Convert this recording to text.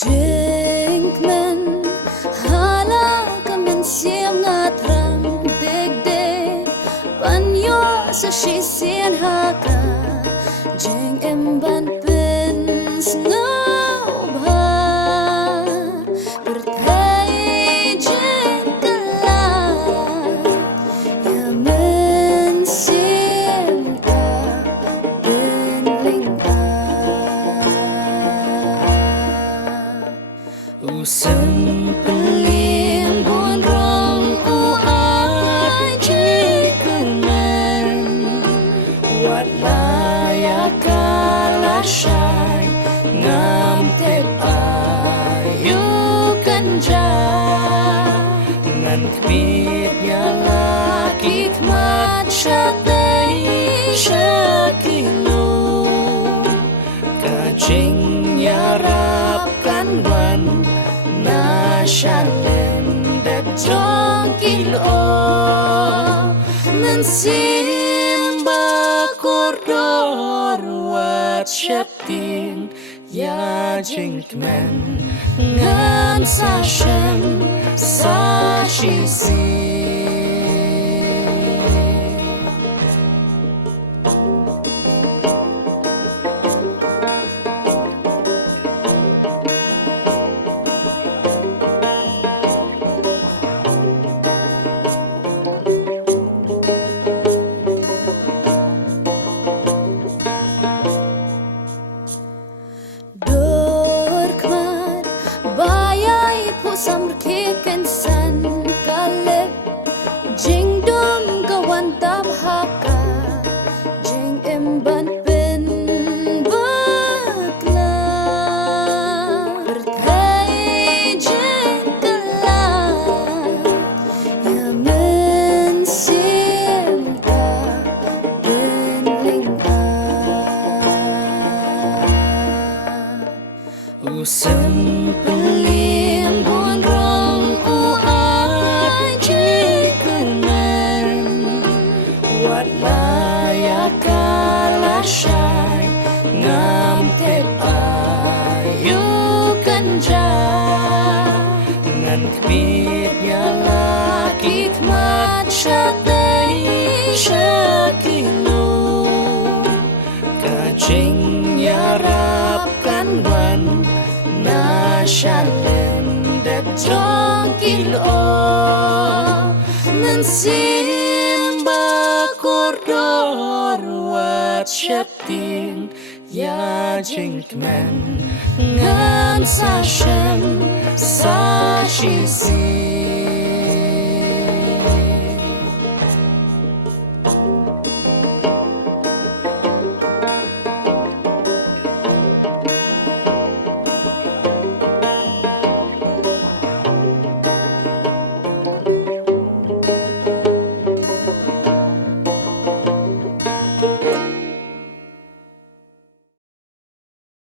Jengmen hala kamen siam ngatrang deg deg panyo sa sisian haka jeng emban pen snow bha bertai jeng telah ya men siam ta ben lingka Usen peling buồn rong u ai chỉ cần men Wat laya kala shai ngam tep ayu kanja Ngan kbit nya laki kmat shatay shakilu Kajing nyarap kan wan na shalen đẹp trong kilo nên simba corridor wat chép tiếng ya jing men ngan sa shem sa chi si Samr keken san kalep jing dum gawan tam haka jing emban pen bakla bertai jing telah ya men simta ben lingka usen peling buồn rong u ai chỉ cần men Wat laya kala shai ngam tep ayu kanja Ngan kbit nya laki kmat shatay shakilu Kajing nyarap kan wan na shalen đẹp trong kilo nên simba corridor wat chép tiếng ya jing men ngan sa shem sa chi si